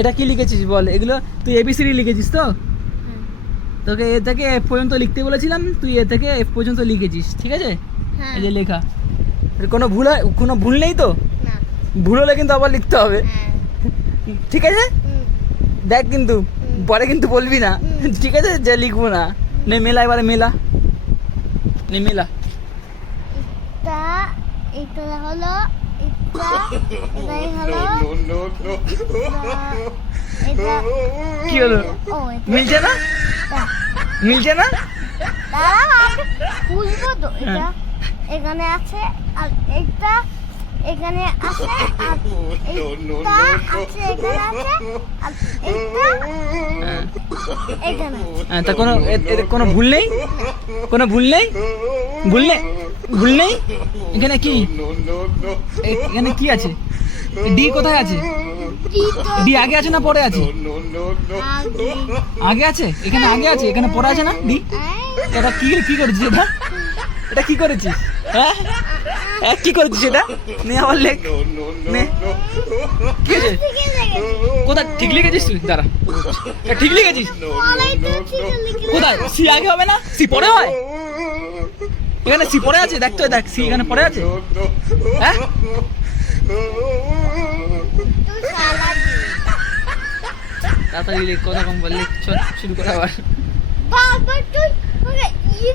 এটা কি লিখেছিস বল? এগুলো তুই এবিসিডি লিখেছিস তো? তোকে এ থেকে এফ পর্যন্ত লিখতে বলেছিলাম তুই এ থেকে এফ পর্যন্ত লিখেছিস ঠিক আছে? হ্যাঁ। এই যে লেখা। কোনো ভুল কোনো ভুল নেই তো? না। ভুল হলে কিন্তু আবার লিখতে হবে। হ্যাঁ। ঠিক আছে? দেখ কিন্তু পরে কিন্তু বলবি না। ঠিক আছে? যে লিখব না। নে মেলা এবারে মেলা। নে মেলা। এটা এটা হলো কি হলো এটা মিলছে না মিলছে না তো এটা। এখানে আছে আর এটা এখানে আছে আর এইটা আছে এখানে আছে আর এইটা। এখানে তা কোনো কোনো ভুল নেই কোনো ভুল নেই ভুল নেই ভুল নেই? এখানে কি? এখানে কি আছে? ডি কোথায় আছে? ডি আগে আছে না পরে আছে? আগে আছে? এখানে আগে আছে? এখানে পরে আছে না? ডি? এটা কি কি করেছিস এটা? এটা কি করেছিস? হ্যাঁ? হ্যাঁ, কি করেছিস এটা? নে আবার লেখ। নে। কি আছে কোথায়? ঠিক লিখেছিস তুই? দাঁড়া। ঠিক লিখেছিস? কোথায়? সি আগে হবে না? সি পরে হয়? এখানে সি পরে আছে? দেখ তো দেখ সি এখানে পড়ে আছে? হ্যাঁ। তাড়াতাড়ি লেখ কথা কম বল লেখ শুরু করা আবার। বাবা তুই ওকে ই